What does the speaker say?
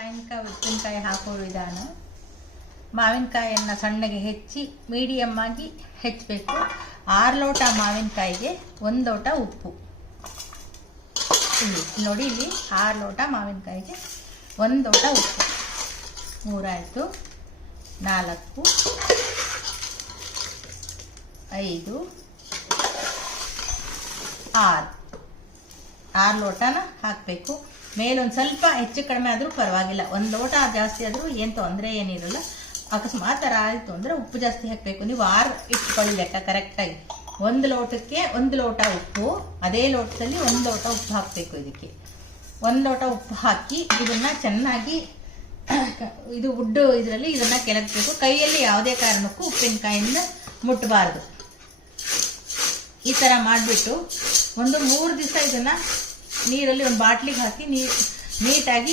ಮಾವಿನಕಾಯಿ ಉಪ್ಪಿನಕಾಯಿ ಹಾಕೋ ವಿಧಾನ. ಮಾವಿನಕಾಯಿಯನ್ನು ಸಣ್ಣಗೆ ಹೆಚ್ಚಿ ಮೀಡಿಯಮ್ ಆಗಿ ಹೆಚ್ಚಬೇಕು. 6 ಲೋಟ ಮಾವಿನಕಾಯಿಗೆ 1 ಲೋಟ ಉಪ್ಪು. ನೋಡಿ, ಇಲ್ಲಿ 6 ಲೋಟ ಮಾವಿನಕಾಯಿಗೆ 1 ಲೋಟ ಉಪ್ಪು. 3 ಆಯಿತು, 4, 5, 6 ಲೋಟನ ಹಾಕಬೇಕು. ಮೇಲೊಂದು ಸ್ವಲ್ಪ ಹೆಚ್ಚು ಕಡಿಮೆ ಆದರೂ ಪರವಾಗಿಲ್ಲ, 1 ಲೋಟ ಜಾಸ್ತಿ ಆದರೂ ಏನು ತೊಂದರೆ ಏನಿರಲ್ಲ. ಅಕಸ್ಮಾತ್ ಥರ ಆಯಿತು ಅಂದರೆ ಉಪ್ಪು ಜಾಸ್ತಿ ಹಾಕಬೇಕು. ನೀವು 6 ಇಟ್ಕೊಳ್ಳಿ ಲೆಕ್ಕ ಕರೆಕ್ಟಾಗಿ. 1 ಲೋಟಕ್ಕೆ 1 ಲೋಟ ಉಪ್ಪು, ಅದೇ ಲೋಟದಲ್ಲಿ 1 ಲೋಟ ಉಪ್ಪು ಹಾಕಬೇಕು. ಇದಕ್ಕೆ 1 ಲೋಟ ಉಪ್ಪು ಹಾಕಿ ಇದನ್ನು ಚೆನ್ನಾಗಿ ಇದು ಉಡ್ಡು ಇದರಲ್ಲಿ ಇದನ್ನು ಕೆಳಗಬೇಕು. ಕೈಯಲ್ಲಿ ಯಾವುದೇ ಕಾರಣಕ್ಕೂ ಉಪ್ಪಿನಕಾಯಿಂದ ಮುಟ್ಟಬಾರ್ದು. ಈ ಥರ ಮಾಡಿಬಿಟ್ಟು ಒಂದು 3 ದಿವಸ ಇದನ್ನು ನೀರಲ್ಲಿ ಒಂದು ಬಾಟ್ಲಿಗೆ ಹಾಕಿ ನೀಟಾಗಿ